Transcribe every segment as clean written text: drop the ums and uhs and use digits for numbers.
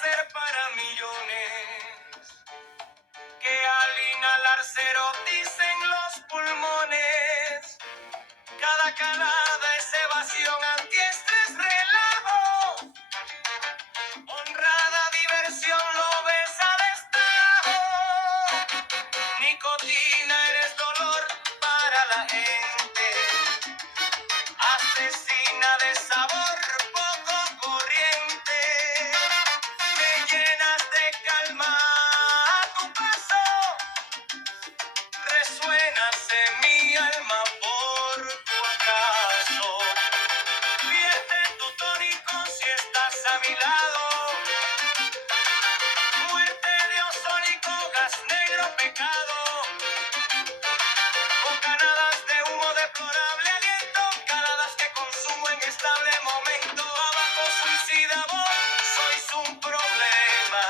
placer para millones, que al inhalar se eroticen los pulmones. Cada calada es evasión, antiestrés, relajo. Honrada diversión, lo ves a destajo. Nicotina, eres dolor para la gente. Asesina de sabor poco corriente. Me llenas de calma a tu paso. Resuenas en mi alma por tu acaso. Vierte tu tónico si estás a mi lado. Muerte de ozónico, gas negro, pecado. Bocanadas de humo, deplorable aliento. Caladas que consumo en estable momento. Abajo suicida voz, sois un problema.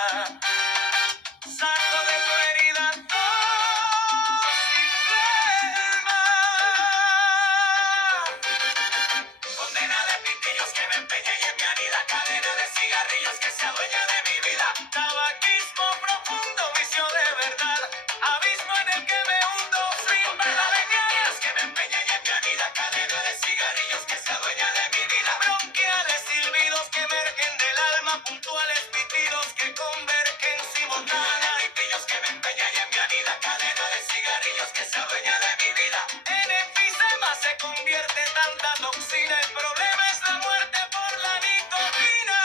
Saco de tu herida tos y flema. Condena de pitillos que me empeñe y en mi herida. Cadena de cigarrillos que se adueña de mi vida. Tabaquismo profundo, vicio de verdad. Abismo en el que me hundo sin verdad en áreas que me empeñe y en mi herida. Cadena de cigarrillos que se adueña de mi vida. Bronquiales silbidos que emergen del alma. Puntuales pitidos que convergen simultáneos. Pitillos que me empeña y en mi herida. Cadena de cigarrillos que se adueña de mi vida. En enfisema se convierte tanta toxina. El problema es la muerte por la nicotina.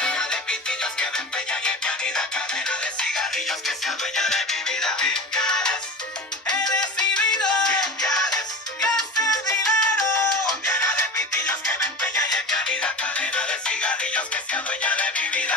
Cadena de pitillos que me empeña y en mi anida. Cadena de cigarrillos que se adueña de mi vida. He decidido que este dinero. Condena de pitillos que me empeña y en mi anida. Cadena de cigarrillos que se adueña de mi vida.